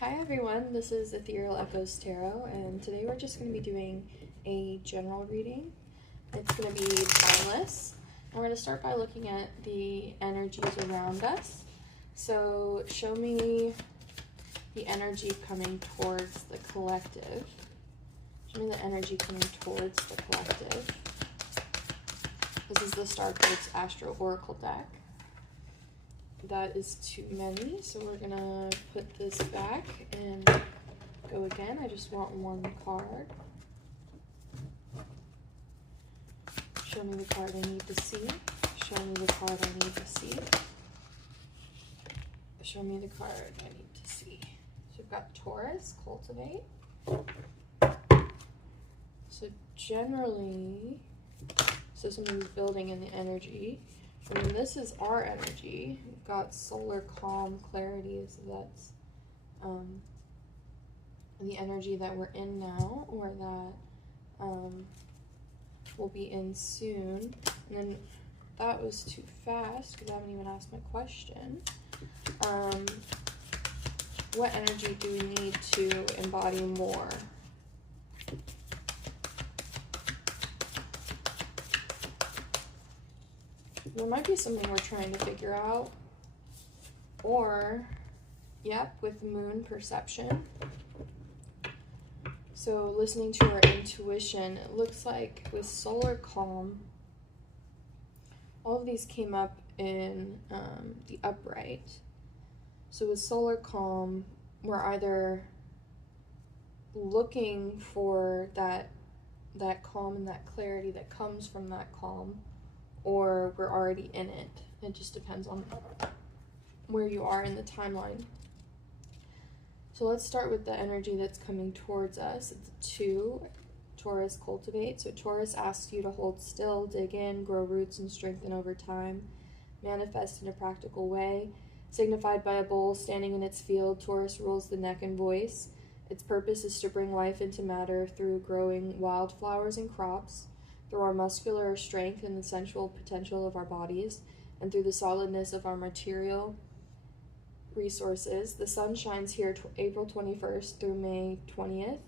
Hi everyone, this is Ethereal Echoes Tarot, and today we're just going to be doing a general reading. It's going to be timeless, and we're going to start by looking at the energies around us. So show me the energy coming towards the collective. Show me the energy coming towards the collective. This is the Stargates Astro Oracle deck. That is too many, so we're gonna put this back and go again. I just want one card. Show me the card I need to see. Show me the card I need to see. Show me the card I need to see. So we've got Taurus, cultivate. So generally, so something's building in the energy. And then this is our energy. We've got solar calm clarity, so that's the energy that we're in now, or that we'll be in soon. And then that was too fast because I haven't even asked my question. What energy do we need to embody more? There might be something we're trying to figure out. Or, yep, with moon perception. So listening to our intuition, it looks like with solar calm, all of these came up in the upright. So with solar calm, we're either looking for that calm and that clarity that comes from that calm, or we're already in it. It just depends on where you are in the timeline. So let's start with the energy that's coming towards us. It's 2, Taurus, cultivate. So Taurus asks you to hold still, dig in, grow roots, and strengthen over time. Manifest in a practical way. Signified by a bull standing in its field, Taurus rules the neck and voice. Its purpose is to bring life into matter through growing wildflowers and crops, through our muscular strength and the sensual potential of our bodies, and through the solidness of our material resources. The sun shines here April 21st through May 20th.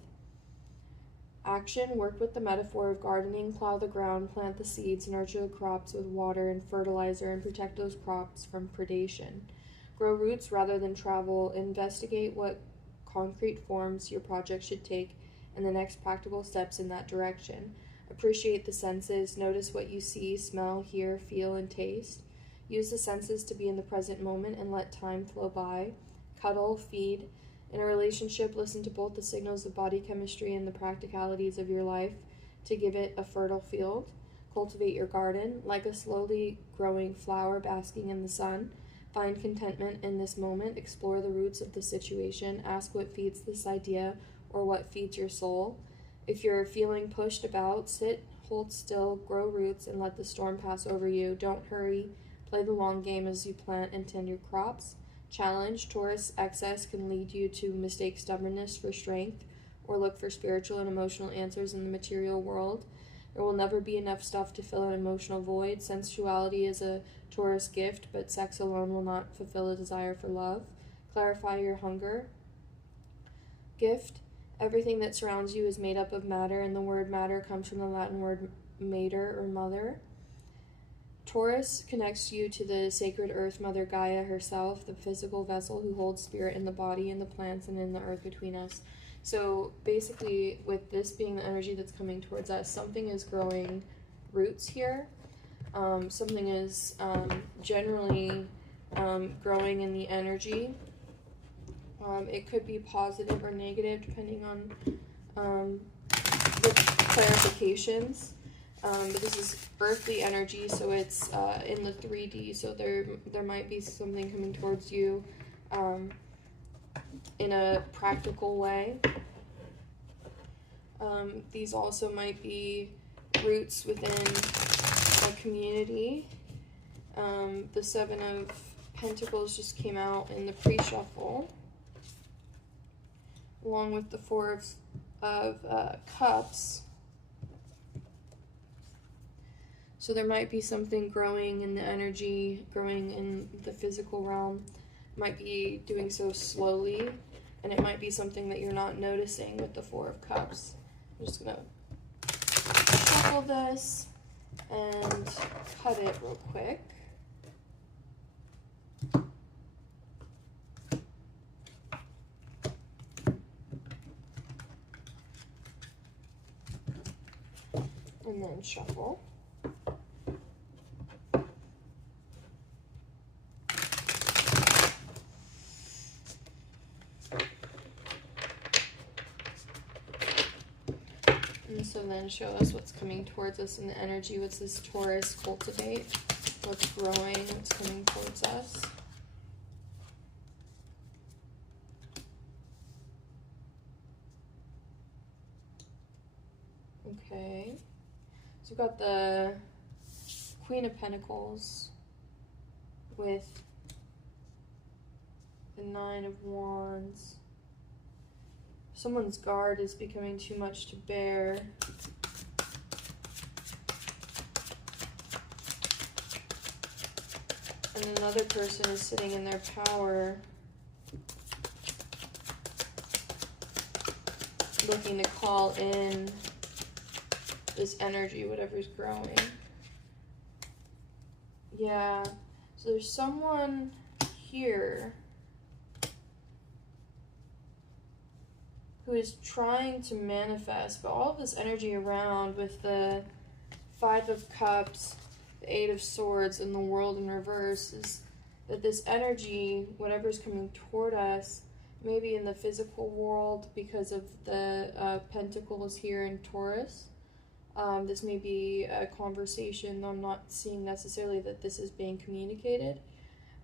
Action: work with the metaphor of gardening, plow the ground, plant the seeds, nurture the crops with water and fertilizer, and protect those crops from predation. Grow roots rather than travel. Investigate what concrete forms your project should take and the next practical steps in that direction. Appreciate the senses. Notice what you see, smell, hear, feel, and taste. Use the senses to be in the present moment and let time flow by. Cuddle, feed. In a relationship, listen to both the signals of body chemistry and the practicalities of your life to give it a fertile field. Cultivate your garden. Like a slowly growing flower basking in the sun. Find contentment in this moment. Explore the roots of the situation. Ask what feeds this idea or what feeds your soul. If you're feeling pushed about, sit, hold still, grow roots, and let the storm pass over you. Don't hurry. Play the long game as you plant and tend your crops. Challenge: Taurus excess can lead you to mistake stubbornness for strength or look for spiritual and emotional answers in the material world. There will never be enough stuff to fill an emotional void. Sensuality is a Taurus gift, but sex alone will not fulfill a desire for love. Clarify your hunger. Gift: everything that surrounds you is made up of matter, and the word matter comes from the Latin word mater, or mother. Taurus connects you to the sacred earth, Mother Gaia herself, the physical vessel who holds spirit in the body, in the plants, and in the earth between us. So basically, with this being the energy that's coming towards us, something is growing roots here. Something is generally growing in the energy. It could be positive or negative depending on the clarifications. But this is earthly energy, so it's in the 3D, so there might be something coming towards you in a practical way. These also might be roots within a community. The 7 of Pentacles just came out in the pre-shuffle, along with the 4 of Cups. So there might be something growing in the energy, growing in the physical realm. Might be doing so slowly. and it might be something that you're not noticing with the Four of Cups. I'm just going to shuffle this and cut it real quick. And then shuffle. And so then show us what's coming towards us in the energy. What's this Taurus cultivate? What's growing? What's coming towards us? Okay. So we've got the Queen of Pentacles with the Nine of Wands. Someone's guard is becoming too much to bear. And another person is sitting in their power, looking to call in this energy, whatever's growing. Yeah, so there's someone here who is trying to manifest, but all of this energy around with the Five of Cups, the Eight of Swords, and the World in reverse is that this energy, whatever's coming toward us, maybe in the physical world because of the Pentacles here in Taurus. This may be a conversation. I'm not seeing necessarily that this is being communicated.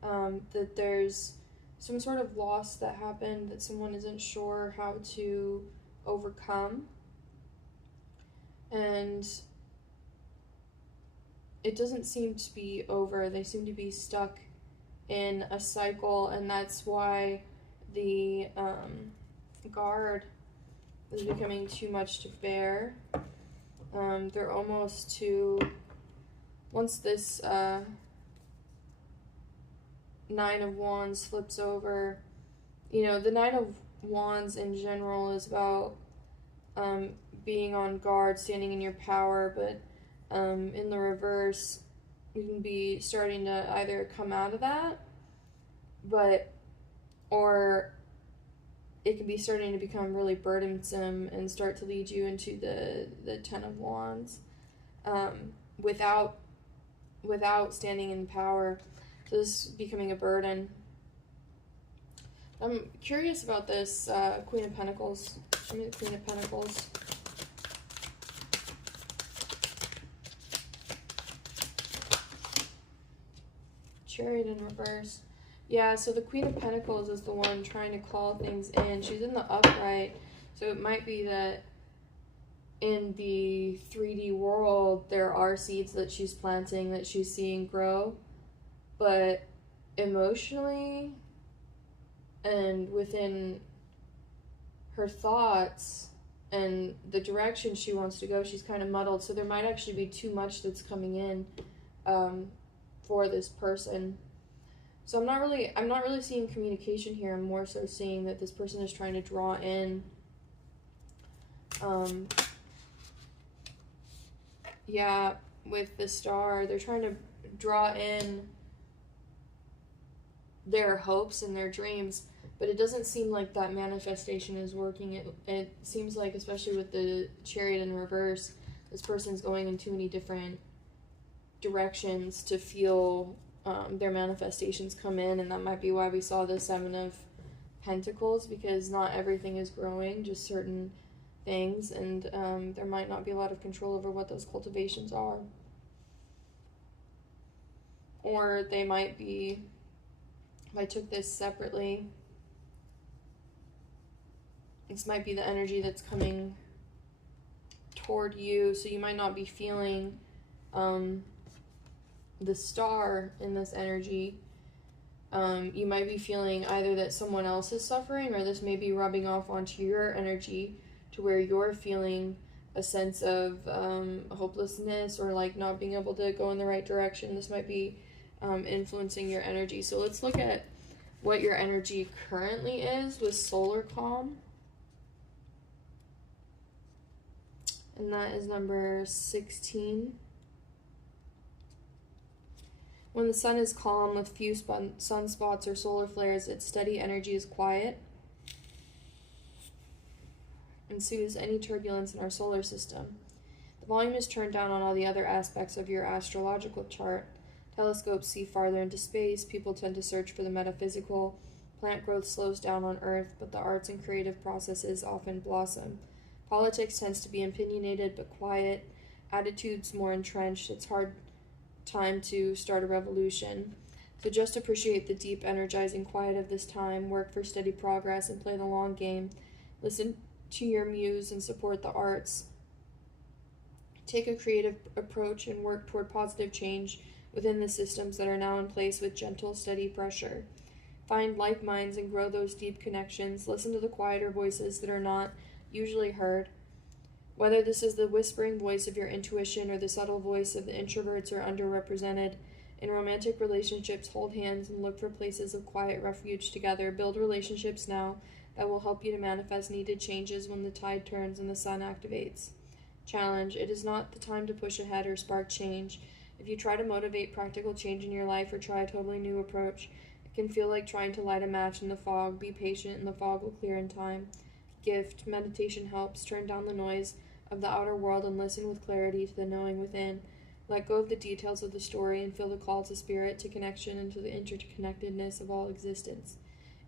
That there's some sort of loss that happened that someone isn't sure how to overcome. And it doesn't seem to be over. They seem to be stuck in a cycle, and that's why the guard is becoming too much to bear. They're almost to, once this Nine of Wands flips over, you know, the Nine of Wands in general is about being on guard, standing in your power, but in the reverse, you can be starting to either come out of that, or it can be starting to become really burdensome and start to lead you into the Ten of Wands without standing in power. So this is becoming a burden. I'm curious about this Queen of Pentacles. Show me the Queen of Pentacles. Chariot in reverse. Yeah, so the Queen of Pentacles is the one trying to call things in. She's in the upright, so it might be that in the 3D world there are seeds that she's planting, that she's seeing grow, but emotionally and within her thoughts and the direction she wants to go, she's kind of muddled. So there might actually be too much that's coming in for this person. So I'm not really seeing communication here. I'm more so seeing that this person is trying to draw in yeah, with the Star, they're trying to draw in their hopes and their dreams, but it doesn't seem like that manifestation is working. It seems like, especially with the Chariot in reverse, this person's going in too many different directions to feel their manifestations come in, and that might be why we saw the Seven of Pentacles, because not everything is growing, just certain things, and there might not be a lot of control over what those cultivations are. Or they might be, if I took this separately, this might be the energy that's coming toward you, so you might not be feeling the Star in this energy. You might be feeling either that someone else is suffering, or this may be rubbing off onto your energy to where you're feeling a sense of hopelessness, or like not being able to go in the right direction. This might be influencing your energy. So let's look at what your energy currently is with solar calm. And that is number 16. When the sun is calm with few sunspots or solar flares, its steady energy is quiet and soothes any turbulence in our solar system. The volume is turned down on all the other aspects of your astrological chart. Telescopes see farther into space, people tend to search for the metaphysical, plant growth slows down on Earth, but the arts and creative processes often blossom. Politics tends to be opinionated but quiet, attitudes more entrenched. It's hard time to start a revolution. So just appreciate the deep, energizing quiet of this time, work for steady progress, and play the long game. Listen to your muse and support the arts. Take a creative approach and work toward positive change within the systems that are now in place with gentle, steady pressure. Find like minds and grow those deep connections. Listen to the quieter voices that are not usually heard. Whether this is the whispering voice of your intuition or the subtle voice of the introverts or underrepresented, in romantic relationships, hold hands and look for places of quiet refuge together. Build relationships now that will help you to manifest needed changes when the tide turns and the sun activates. Challenge: it is not the time to push ahead or spark change. If you try to motivate practical change in your life or try a totally new approach, it can feel like trying to light a match in the fog. Be patient and the fog will clear in time. Gift: meditation helps. Turn down the noise of the outer world and listen with clarity to the knowing within. Let go of the details of the story and feel the call to spirit, to connection, and to the interconnectedness of all existence.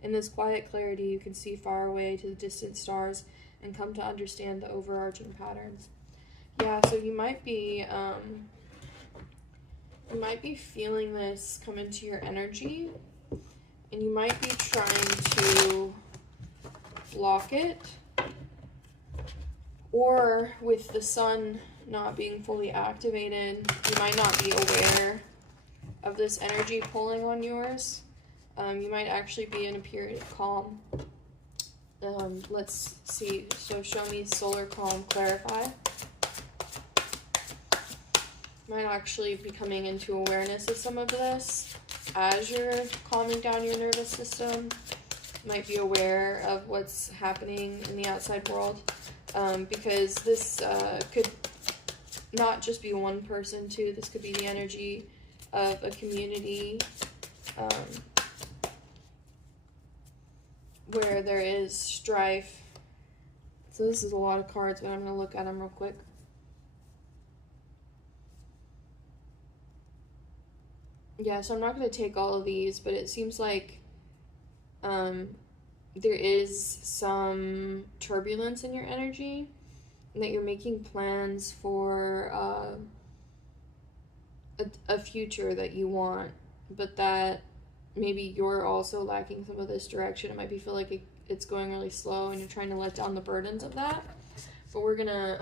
In this quiet clarity, you can see far away to the distant stars and come to understand the overarching patterns. Yeah, so you might be feeling this come into your energy, and you might be trying to block it, or with the sun not being fully activated, you might not be aware of this energy pulling on yours. You might actually be in a period of calm. Let's see. So show me solar calm, clarify. Might actually be coming into awareness of some of this as you're calming down your nervous system. Might be aware of what's happening in the outside world, because this could not just be one person too. This could be the energy of a community, where there is strife. So this is a lot of cards, but I'm going to look at them real quick. Yeah, so I'm not going to take all of these, but it seems like there is some turbulence in your energy, and that you're making plans for a future that you want, but that maybe you're also lacking some of this direction. It might feel like it's going really slow and you're trying to let down the burdens of that. But we're gonna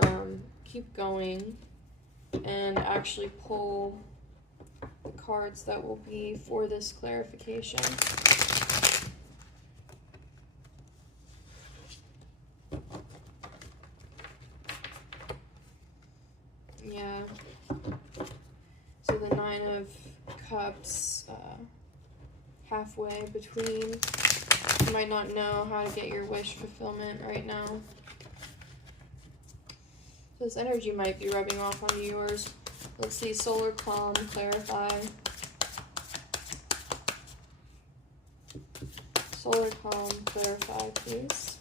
keep going and actually pull the cards that will be for this clarification. Yeah. So the Nine of Cups, halfway between. You might not know how to get your wish fulfillment right now. This energy might be rubbing off onto yours. Let's see, solar calm, clarify. Solar calm, clarify, please.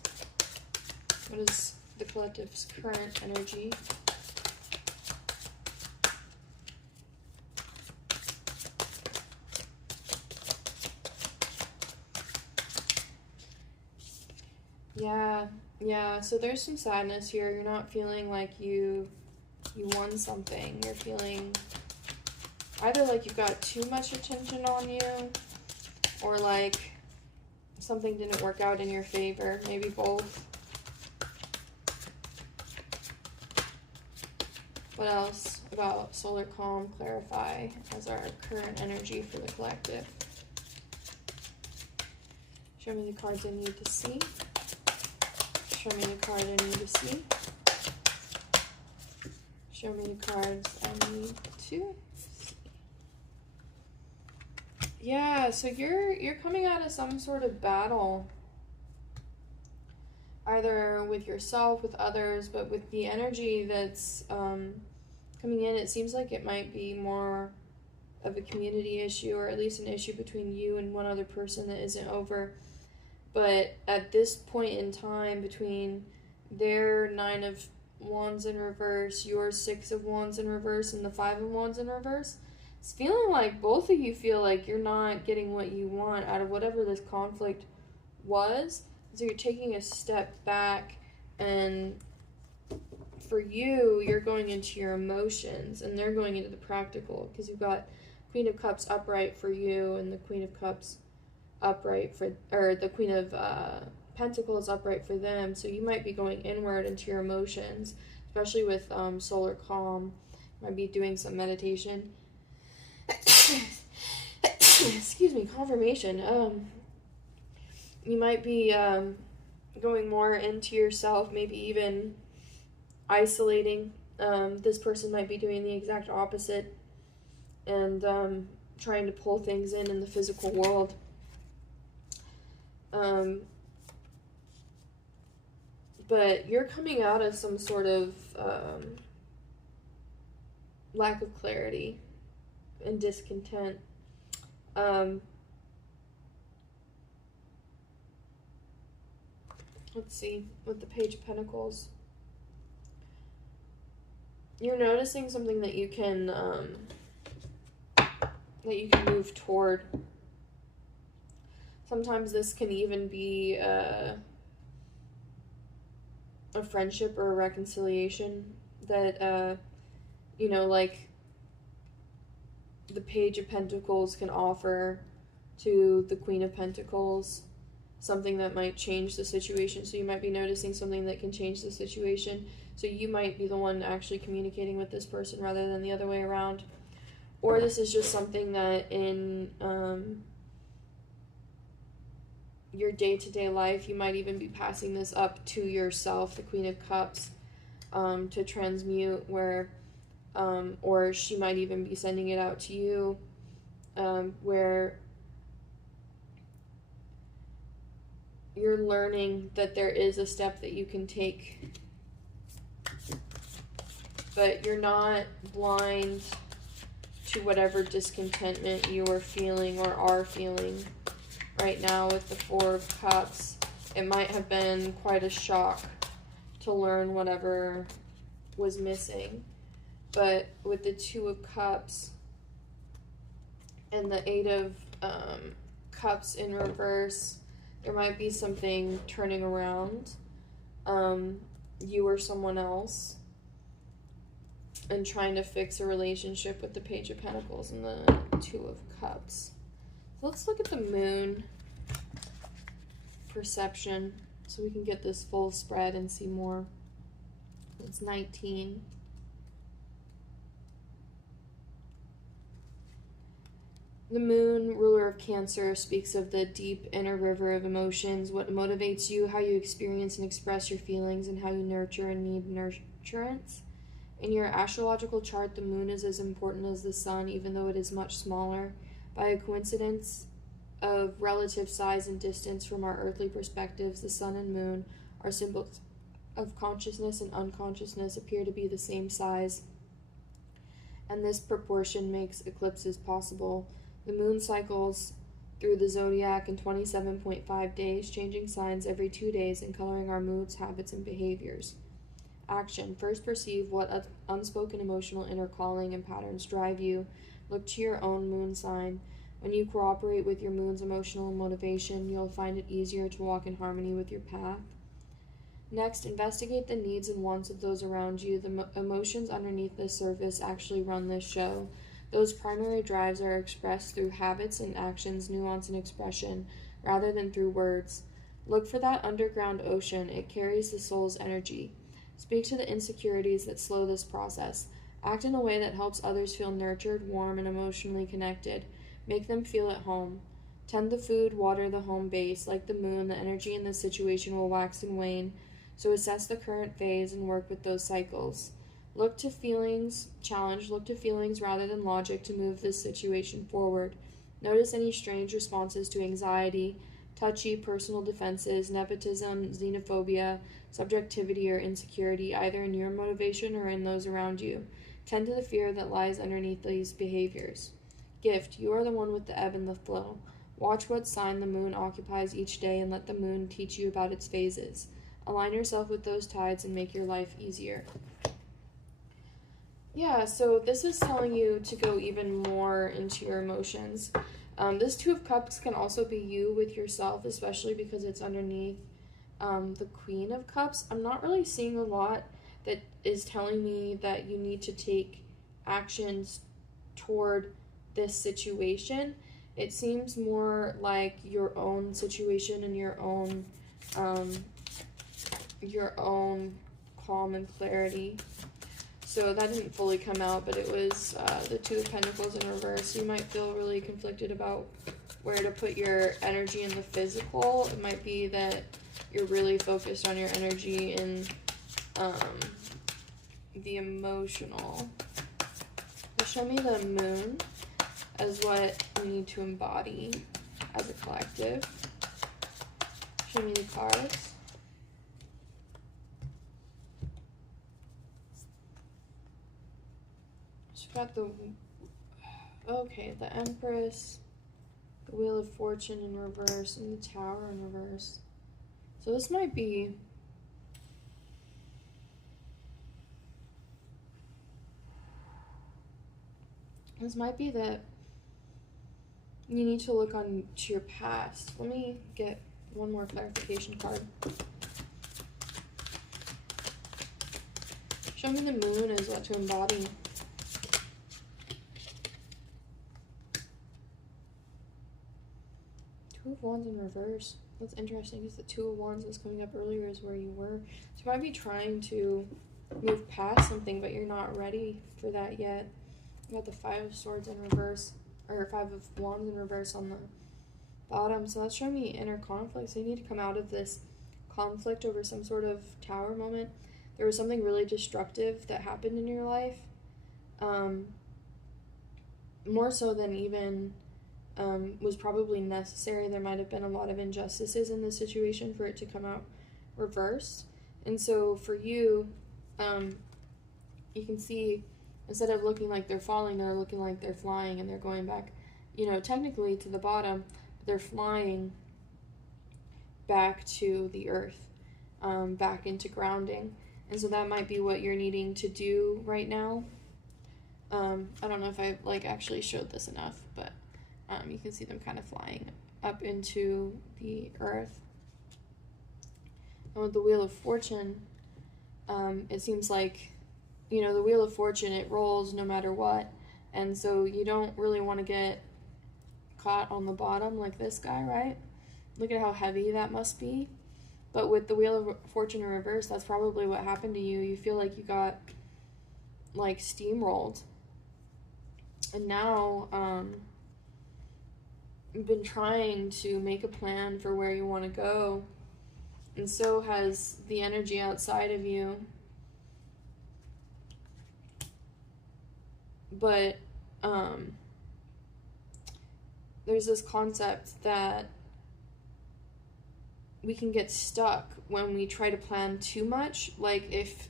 What is the collective's current energy? Yeah, so there's some sadness here. You're not feeling like you won something. You're feeling either like you've got too much attention on you, or like something didn't work out in your favor. Maybe both. What else about solar calm, clarify as our current energy for the collective? Show me the cards I need to see. Show me the card I need to see. Show me the cards I need to see. Yeah, so you're coming out of some sort of battle, either with yourself, with others, but with the energy that's coming in, it seems like it might be more of a community issue, or at least an issue between you and one other person that isn't over. But at this point in time, between their 9 of Wands in reverse, your 6 of Wands in reverse, and the 5 of Wands in reverse, it's feeling like both of you feel like you're not getting what you want out of whatever this conflict was. So you're taking a step back, and for you, you're going into your emotions, and they're going into the practical, because you've got Queen of Cups upright for you, and the Queen of Cups upright for, or the Queen of Pentacles upright for them. So you might be going inward into your emotions, especially with solar calm. You might be doing some meditation. Excuse me, confirmation. You might be going more into yourself, maybe even isolating. This person might be doing the exact opposite, and trying to pull things in the physical world. But you're coming out of some sort of lack of clarity and discontent. Let's see, with the Page of Pentacles, you're noticing something that you can move toward. Sometimes this can even be a friendship or a reconciliation that, you know, like the Page of Pentacles can offer to the Queen of Pentacles, something that might change the situation. So you might be noticing something that can change the situation. So you might be the one actually communicating with this person rather than the other way around. Or this is just something that in your day-to-day life, you might even be passing this up to yourself, the Queen of Cups, to transmute, where, or she might even be sending it out to you, where you're learning that there is a step that you can take, but you're not blind to whatever discontentment you are feeling or are feeling right now with the Four of Cups. It might have been quite a shock to learn whatever was missing, but with the Two of Cups and the Eight of Cups in reverse, there might be something turning around, you or someone else, and trying to fix a relationship with the Page of Pentacles and the Two of Cups. So let's look at the Moon perception so we can get this full spread and see more. It's 19. The Moon, ruler of Cancer, speaks of the deep inner river of emotions, what motivates you, how you experience and express your feelings, and how you nurture and need nurturance. In your astrological chart, the Moon is as important as the Sun, even though it is much smaller. By a coincidence of relative size and distance from our earthly perspectives, the Sun and Moon are symbols of consciousness and unconsciousness, appear to be the same size, and this proportion makes eclipses possible. The Moon cycles through the zodiac in 27.5 days, changing signs every 2 days and coloring our moods, habits, and behaviors. Action. First, perceive what unspoken emotional inner calling and patterns drive you. Look to your own Moon sign. When you cooperate with your Moon's emotional motivation, you'll find it easier to walk in harmony with your path. Next, investigate the needs and wants of those around you. The emotions underneath the surface actually run this show. Those primary drives are expressed through habits and actions, nuance and expression, rather than through words. Look for that underground ocean. It carries the soul's energy. Speak to the insecurities that slow this process. Act in a way that helps others feel nurtured, warm, and emotionally connected. Make them feel at home. Tend the food, water the home base. Like the Moon, the energy in this situation will wax and wane, so assess the current phase and work with those cycles. Look to feelings rather than logic to move this situation forward. Notice any strange responses to anxiety, touchy personal defenses, nepotism, xenophobia, subjectivity, or insecurity, either in your motivation or in those around you. Tend to the fear that lies underneath these behaviors. Gift, you are the one with the ebb and the flow. Watch what sign the moon occupies each day and let the moon teach you about its phases. Align yourself with those tides and make your life easier. Yeah, so this is telling you to go even more into your emotions. This Two of Cups can also be you with yourself, especially because it's underneath the Queen of Cups. I'm not really seeing a lot that is telling me that you need to take actions toward this situation. It seems more like your own situation and your own calm and clarity. So that didn't fully come out, but it was the Two of Pentacles in reverse. You might feel really conflicted about where to put your energy in the physical. It might be that you're really focused on your energy in the emotional. Show me the moon as what we need to embody as a collective. Show me the cards. So we've got the Empress, the Wheel of Fortune in reverse, and the Tower in reverse. So this might be that you need to look on to your past. Let me get one more clarification card. Show me the moon as what to embody. Two of Wands in reverse. That's interesting because the Two of Wands was coming up earlier is where you were. So you might be trying to move past something, but you're not ready for that yet. You got the Five of Swords in reverse, or Five of Wands in reverse on the bottom. So that's showing me inner conflict. So you need to come out of this conflict over some sort of tower moment. There was something really destructive that happened in your life. More so than even was probably necessary. There might have been a lot of injustices in this situation for it to come out reversed. And so for you, you can see, instead of looking like they're falling, they're looking like they're flying, and they're going back, technically to the bottom, but they're flying back to the earth, back into grounding. And so that might be what you're needing to do right now. I don't know if I actually showed this enough, but you can see them kind of flying up into the earth. And with the Wheel of Fortune, it seems like, the Wheel of Fortune, it rolls no matter what. And so you don't really want to get caught on the bottom like this guy, right? Look at how heavy that must be. But with the Wheel of Fortune in reverse, that's probably what happened to you. You feel like you got, steamrolled. And now, you've been trying to make a plan for where you want to go. And so has the energy outside of you. But there's this concept that we can get stuck when we try to plan too much. Like if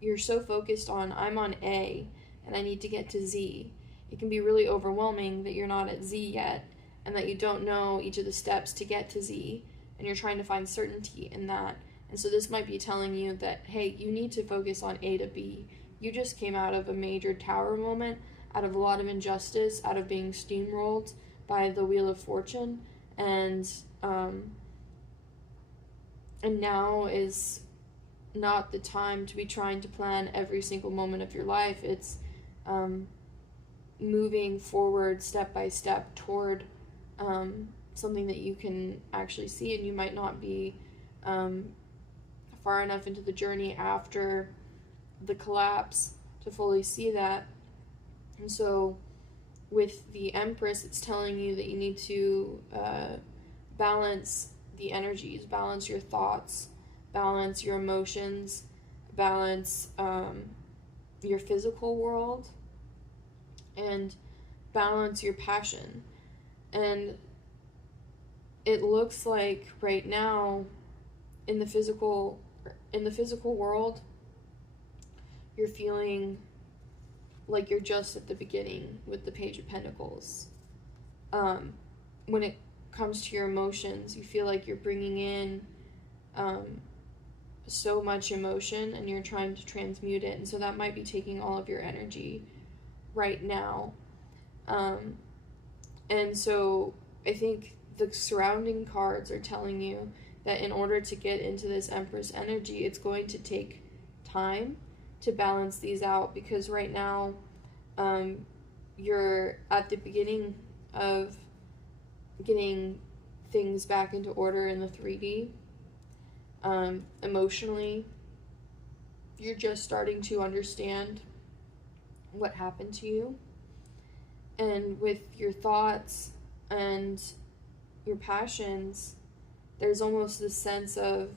you're so focused on, I'm on A and I need to get to Z, it can be really overwhelming that you're not at Z yet and that you don't know each of the steps to get to Z, and you're trying to find certainty in that. And so this might be telling you that, hey, you need to focus on A to B. You just came out of a major tower moment, out of a lot of injustice, out of being steamrolled by the Wheel of Fortune, and now is not the time to be trying to plan every single moment of your life. It's moving forward step by step toward something that you can actually see, and you might not be far enough into the journey after the collapse to fully see that. And so with the Empress, it's telling you that you need to balance the energies, balance your thoughts, balance your emotions, balance your physical world, and balance your passion. And it looks like right now in the physical world, you're feeling like you're just at the beginning with the Page of Pentacles. When it comes to your emotions, you feel like you're bringing in so much emotion and you're trying to transmute it, and so that might be taking all of your energy right now. And so I think the surrounding cards are telling you that in order to get into this Empress energy, it's going to take time to balance these out, because right now you're at the beginning of getting things back into order in the 3D. Emotionally, you're just starting to understand what happened to you. And with your thoughts and your passions, there's almost this sense of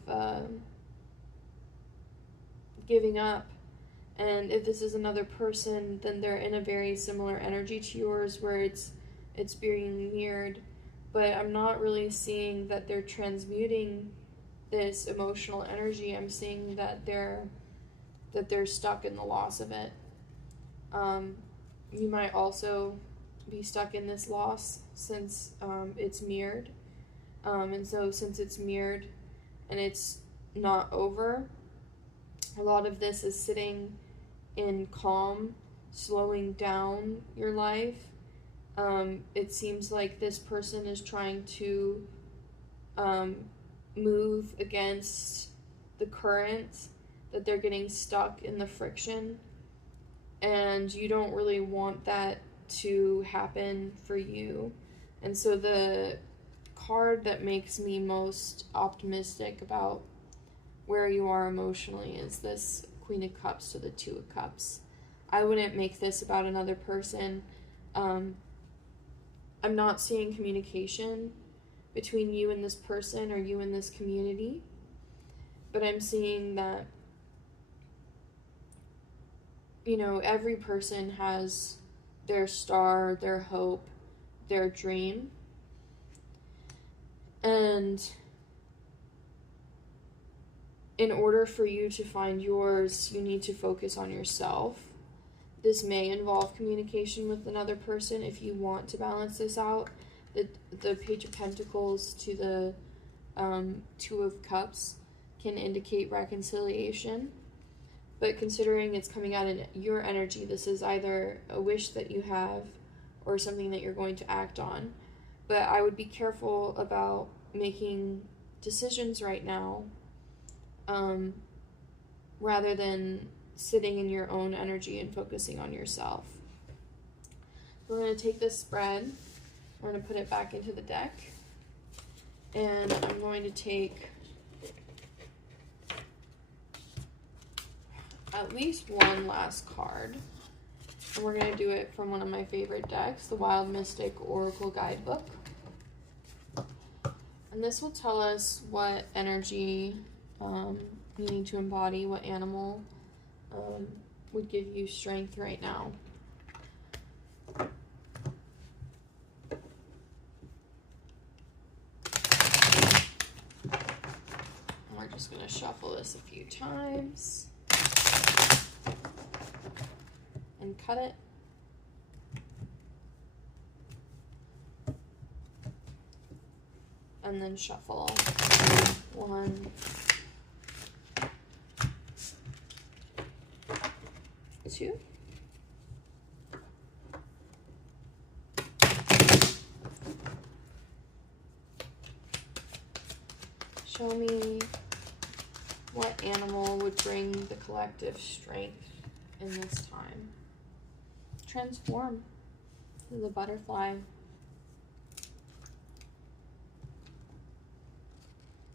giving up. And if this is another person, then they're in a very similar energy to yours, where it's being mirrored. But I'm not really seeing that they're transmuting this emotional energy. I'm seeing that they're stuck in the loss of it. You might also be stuck in this loss since it's mirrored. And so since it's mirrored and it's not over, a lot of this is sitting in calm, slowing down your life. It seems like this person is trying to move against the current, that they're getting stuck in the friction, and you don't really want that to happen for you. And so the card that makes me most optimistic about where you are emotionally is this Queen of Cups to the Two of Cups. I wouldn't make this about another person. I'm not seeing communication between you and this person or you and this community, but I'm seeing that, you know, every person has their star, their hope, their dream. And in order for you to find yours, you need to focus on yourself. This may involve communication with another person if you want to balance this out. The Page of Pentacles to the Two of Cups can indicate reconciliation. But considering it's coming out in your energy, this is either a wish that you have or something that you're going to act on. But I would be careful about making decisions right now, rather than sitting in your own energy and focusing on yourself. We're going to take this spread, we're going to put it back into the deck, and I'm going to take at least one last card, and we're going to do it from one of my favorite decks, the Wild Mystic Oracle Guidebook. And this will tell us what energy you need to embody, what animal would give you strength right now. And we're just going to shuffle this a few times and cut it. And then shuffle 1, 2. Show me what animal would bring the collective strength in this time. Transform to the butterfly.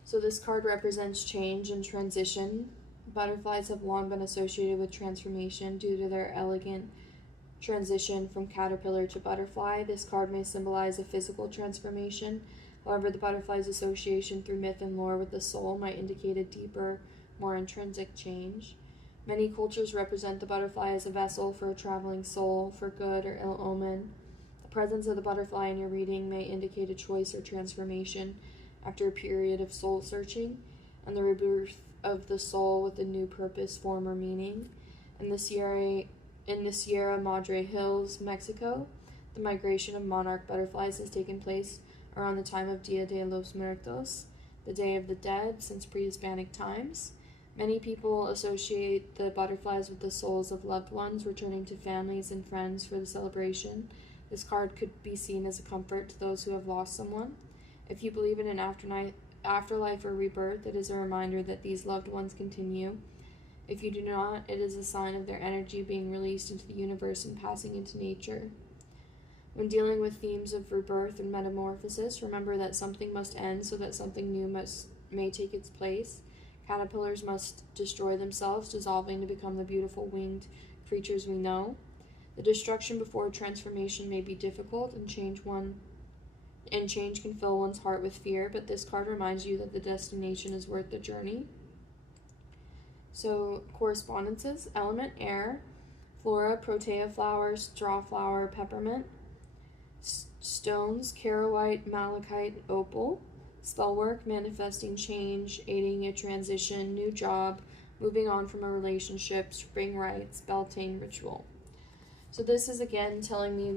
So this card represents change and transition. Butterflies have long been associated with transformation due to their elegant transition from caterpillar to butterfly. This card may symbolize a physical transformation. However, the butterfly's association through myth and lore with the soul might indicate a deeper, more intrinsic change. Many cultures represent the butterfly as a vessel for a traveling soul, for good or ill omen. presence of the butterfly in your reading may indicate a choice or transformation after a period of soul searching and the rebirth of the soul with a new purpose, form, or meaning. In the Sierra Madre Hills, Mexico, the migration of monarch butterflies has taken place around the time of Dia de los Muertos, the Day of the Dead, since pre-Hispanic times. Many people associate the butterflies with the souls of loved ones returning to families and friends for the celebration. This card could be seen as a comfort to those who have lost someone. If you believe in an afterlife or rebirth, it is a reminder that these loved ones continue. If you do not, it is a sign of their energy being released into the universe and passing into nature. When dealing with themes of rebirth and metamorphosis, remember that something must end so that something new may take its place. Caterpillars must destroy themselves, dissolving to become the beautiful winged creatures we know. The destruction before transformation may be difficult, and change can fill one's heart with fear, but this card reminds you that the destination is worth the journey. So, correspondences: element air, flora, protea flower, straw flower, peppermint. Stones: kerowite, malachite, opal. Spellwork: manifesting change, aiding a transition, new job, moving on from a relationship, spring rites, Beltane ritual. So this is again telling me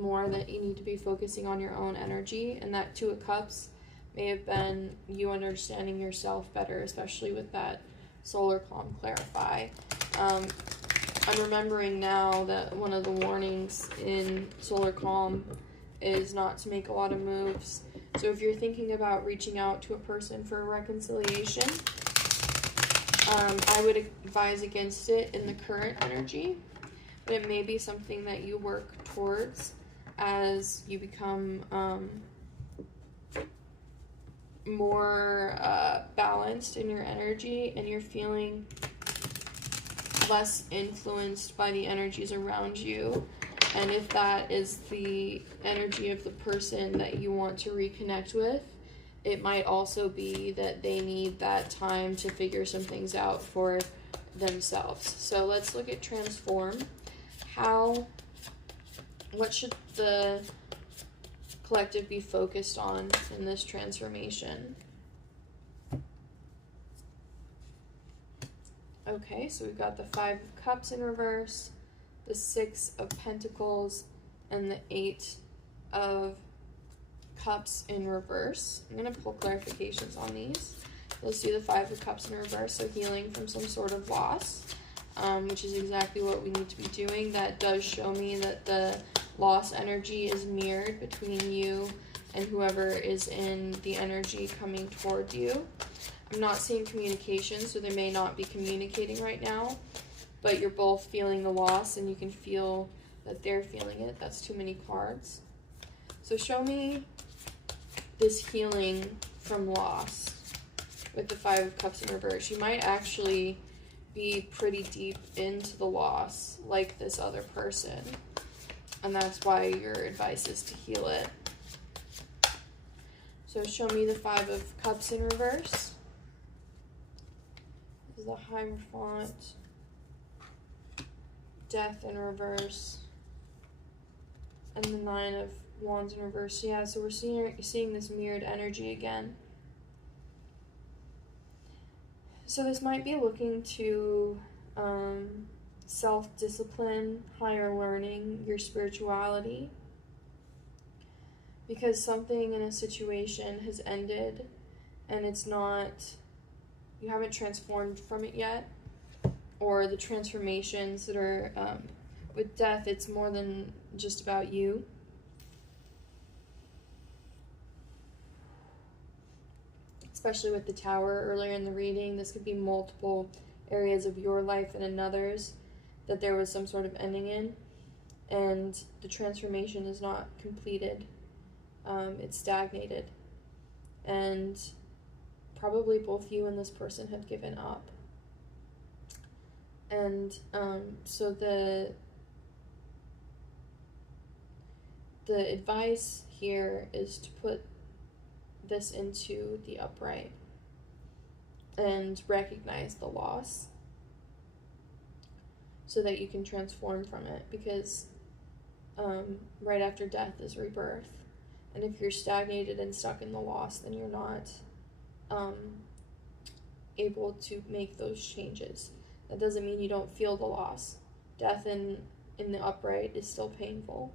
more that you need to be focusing on your own energy, and that Two of Cups may have been you understanding yourself better, especially with that solar calm clarify. I'm remembering now that one of the warnings in solar calm is not to make a lot of moves. So if you're thinking about reaching out to a person for a reconciliation, I would advise against it in the current energy, but it may be something that you work towards as you become more balanced in your energy and you're feeling less influenced by the energies around you. And if that is the energy of the person that you want to reconnect with, it might also be that they need that time to figure some things out for themselves. So let's look at transform. What should the collective be focused on in this transformation? Okay, so we've got the Five of Cups in reverse, the Six of Pentacles, and the Eight of Cups in reverse. I'm going to pull clarifications on these. Let's do the Five of Cups in reverse, so healing from some sort of loss, which is exactly what we need to be doing. That does show me that the loss energy is mirrored between you and whoever is in the energy coming toward you. I'm not seeing communication, so they may not be communicating right now, but you're both feeling the loss and you can feel that they're feeling it. That's too many cards. So show me this healing from loss with the Five of Cups in reverse. You might actually be pretty deep into the loss like this other person, and that's why your advice is to heal it. So show me the Five of Cups in reverse. This is the Hierophant, Death in reverse, and the Nine of Wands in reverse. Yeah, so we're seeing this mirrored energy again. So this might be looking to self-discipline, higher learning, your spirituality, because something in a situation has ended and it's not, you haven't transformed from it yet, or the transformations that are with death, it's more than just about you. Especially with the Tower earlier in the reading, this could be multiple areas of your life and another's that there was some sort of ending in, and the transformation is not completed. It's stagnated, and probably both you and this person have given up. And so the advice here is to put this into the upright and recognize the loss so that you can transform from it, because right after death is rebirth. And if you're stagnated and stuck in the loss, then you're not able to make those changes. That doesn't mean you don't feel the loss. Death in the upright is still painful,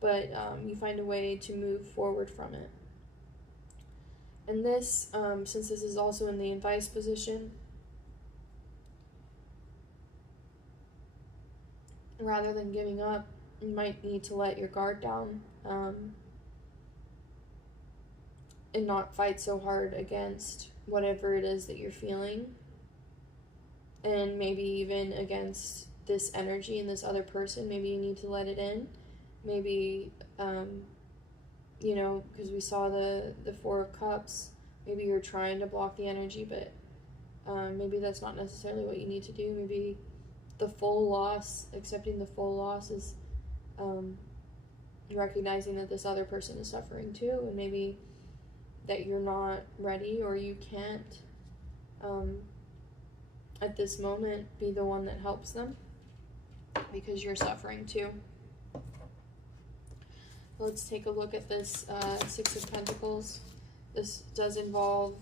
but you find a way to move forward from it. And this, since this is also in the advice position, rather than giving up, you might need to let your guard down and not fight so hard against whatever it is that you're feeling, and maybe even against this energy and this other person. Maybe you need to let it in. Maybe, you know, because we saw the Four of Cups, maybe you're trying to block the energy, but maybe that's not necessarily what you need to do. Maybe the full loss, accepting the full loss, is recognizing that this other person is suffering too, and maybe that you're not ready or you can't at this moment be the one that helps them because you're suffering too. Let's take a look at this Six of Pentacles. This does involve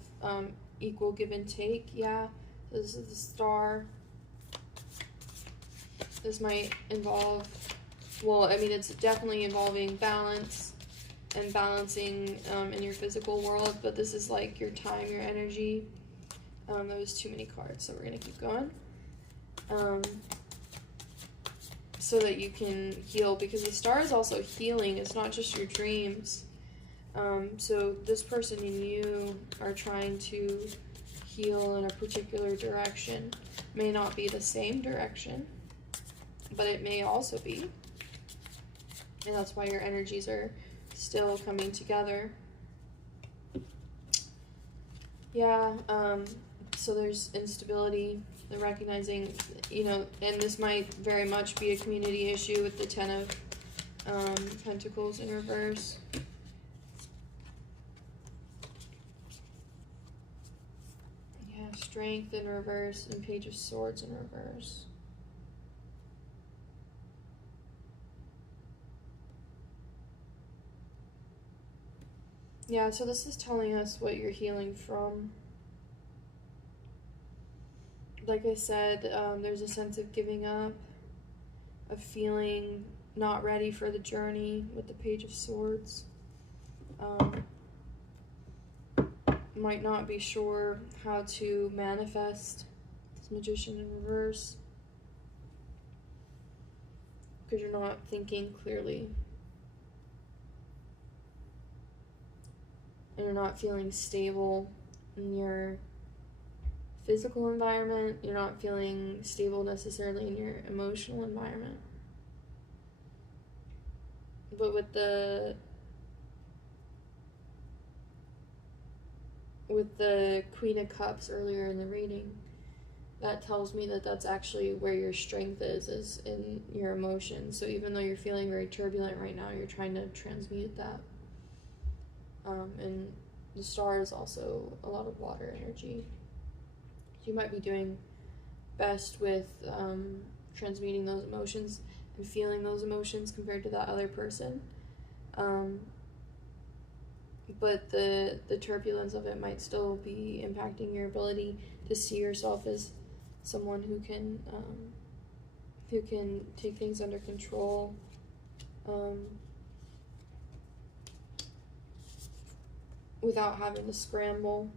equal give and take. Yeah, this is the Star. This might involve, well, I mean, it's definitely involving balance and balancing in your physical world, but this is like your time, your energy. That was too many cards, so we're going to keep going. So that you can heal, because the Star is also healing. It's not just your dreams. So this person and you are trying to heal in a particular direction. May not be the same direction, but it may also be. And that's why your energies are still coming together. Yeah, so there's instability, the recognizing, you know, and this might very much be a community issue with the Ten of Pentacles in reverse. Yeah, Strength in reverse and Page of Swords in reverse. Yeah, so this is telling us what you're healing from. Like I said, there's a sense of giving up, of feeling not ready for the journey with the Page of Swords. Might not be sure how to manifest this Magician in reverse because you're not thinking clearly. And you're not feeling stable in your physical environment. You're not feeling stable necessarily in your emotional environment. But with the Queen of Cups earlier in the reading, that tells me that that's actually where your strength is in your emotions. So even though you're feeling very turbulent right now, you're trying to transmute that. And the Star is also a lot of water energy. So you might be doing best with transmuting those emotions and feeling those emotions compared to that other person. But the turbulence of it might still be impacting your ability to see yourself as someone who can take things under control. Without having to scramble.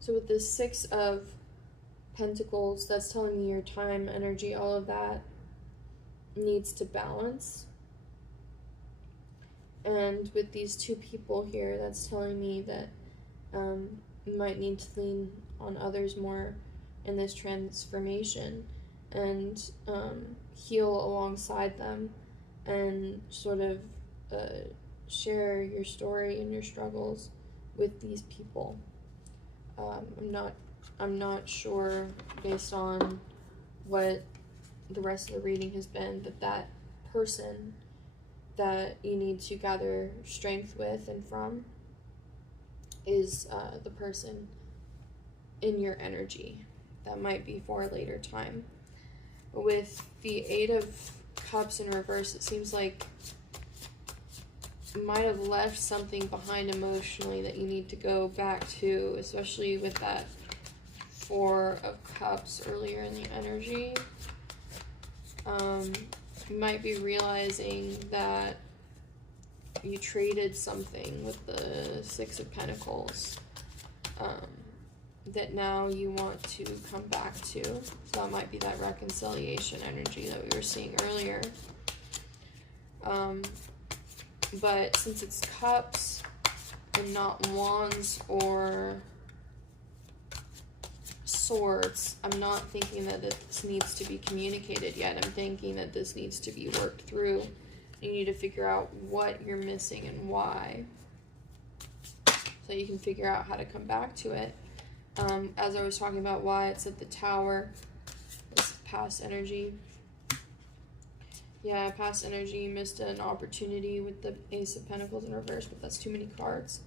So with this Six of Pentacles, that's telling me your time, energy, all of that needs to balance. And with these two people here, that's telling me that you might need to lean on others more in this transformation and heal alongside them and sort of share your story and your struggles with these people. I'm not sure, based on what the rest of the reading has been, that person that you need to gather strength with and from is the person in your energy. That might be for a later time. With the Eight of Cups in reverse, it seems like you might have left something behind emotionally that you need to go back to, especially with that Four of Cups earlier in the energy. You might be realizing that you traded something with the Six of Pentacles that now you want to come back to. So that might be that reconciliation energy that we were seeing earlier. But since it's Cups and not Wands or Swords, I'm not thinking that this needs to be communicated yet. I'm thinking that this needs to be worked through. You need to figure out what you're missing and why, so you can figure out how to come back to it. As I was talking about why it's at the Tower, this is past energy. Yeah, past energy, you missed an opportunity with the Ace of Pentacles in reverse, but that's too many cards.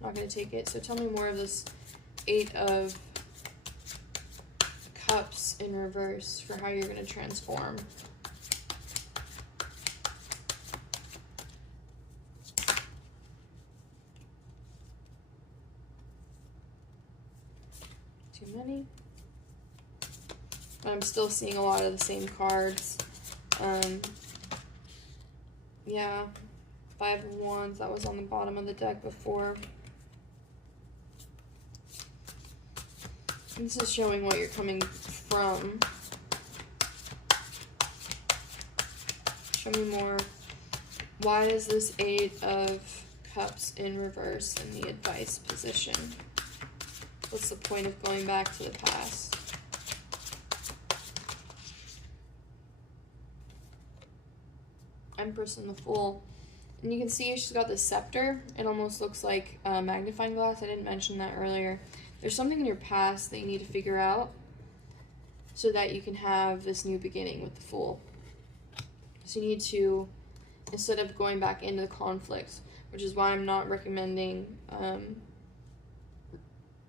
I'm not going to take it. So tell me more of this Eight of Cups in reverse for how you're going to transform. Too many. But I'm still seeing a lot of the same cards. Yeah, Five of Wands, that was on the bottom of the deck before. This is showing what you're coming from. Show me more. Why is this Eight of Cups in reverse in the advice position? What's the point of going back to the past? Empress and the Fool. And you can see she's got this scepter. It almost looks like a magnifying glass. I didn't mention that earlier. There's something in your past that you need to figure out so that you can have this new beginning with the Fool. So you need to, instead of going back into the conflict, which is why I'm not recommending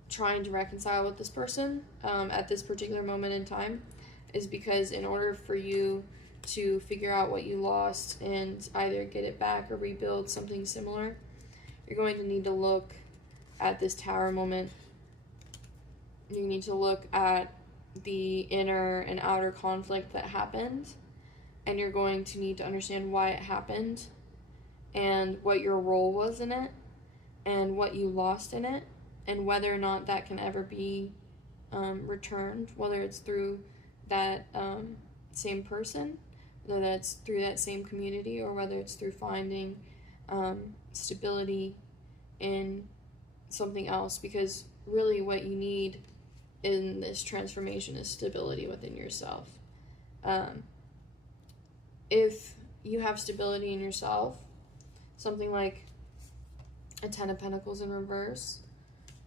trying to reconcile with this person at this particular moment in time, is because in order for you to figure out what you lost and either get it back or rebuild something similar, you're going to need to look at this Tower moment. You need to look at the inner and outer conflict that happened, and you're going to need to understand why it happened and what your role was in it and what you lost in it, and whether or not that can ever be returned, whether it's through that same person, whether that's through that same community, or whether it's through finding stability in something else. Because really what you need in this transformation is stability within yourself. If you have stability in yourself, something like a Ten of Pentacles in reverse,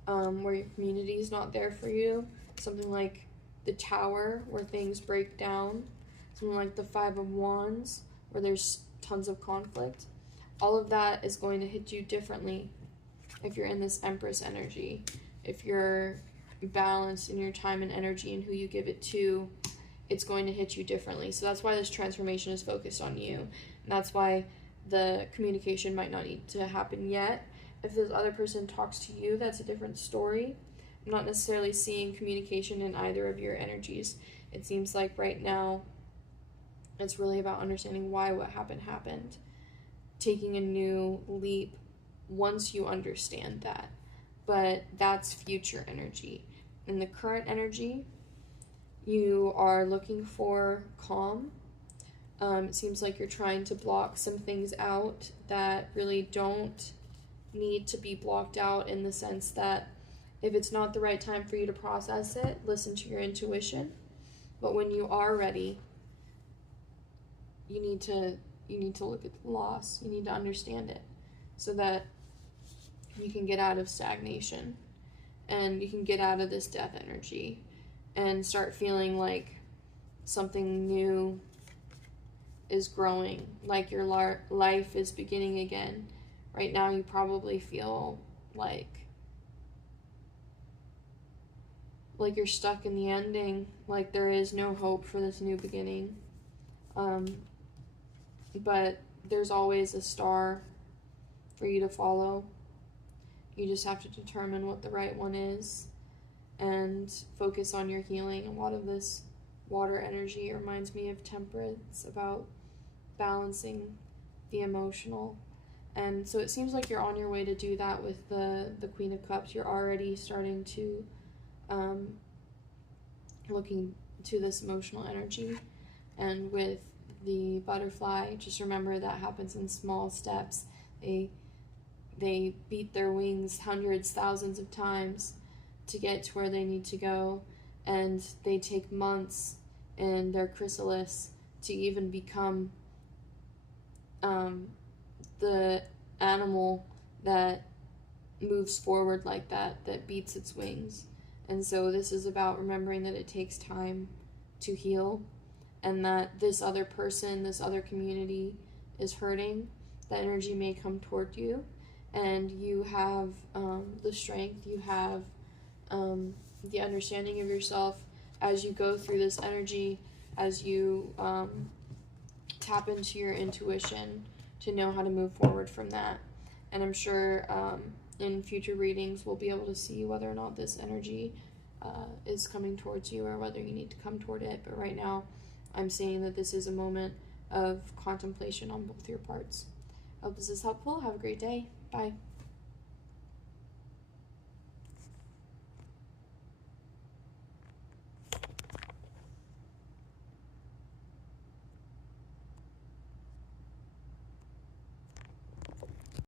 where your community is not there for you, something like the Tower where things break down, something like the Five of Wands where there's tons of conflict, all of that is going to hit you differently if you're in this Empress energy. If you're balanced in your time and energy and who you give it to, it's going to hit you differently. So that's why this transformation is focused on you, and that's why the communication might not need to happen yet. If this other person talks to you, that's a different story. I'm not necessarily seeing communication in either of your energies. It seems like right now it's really about understanding why what happened, taking a new leap once you understand that. But that's future energy. In the current energy, you are looking for calm. It seems like you're trying to block some things out that really don't need to be blocked out, in the sense that if it's not the right time for you to process it, listen to your intuition. But when you are ready, you need to look at the loss. You need to understand it so that you can get out of stagnation and you can get out of this death energy and start feeling like something new is growing, like your life is beginning again. Right now you probably feel like you're stuck in the ending, like there is no hope for this new beginning. but there's always a star for you to follow. You just have to determine what the right one is and focus on your healing. A lot of this water energy reminds me of temperance, about balancing the emotional. And so it seems like you're on your way to do that with the Queen of Cups. You're already starting to looking to this emotional energy. And with the butterfly, just remember that happens in small steps. They beat their wings hundreds, thousands of times to get to where they need to go, and they take months in their chrysalis to even become the animal that moves forward like that, that beats its wings. And so this is about remembering that it takes time to heal, and that this other person, this other community is hurting. The energy may come toward you, and you have the strength, you have the understanding of yourself as you go through this energy, as you tap into your intuition to know how to move forward from that. And I'm sure in future readings we'll be able to see whether or not this energy is coming towards you or whether you need to come toward it. But right now I'm seeing that this is a moment of contemplation on both your parts. I hope this is helpful. Have a great day. Bye.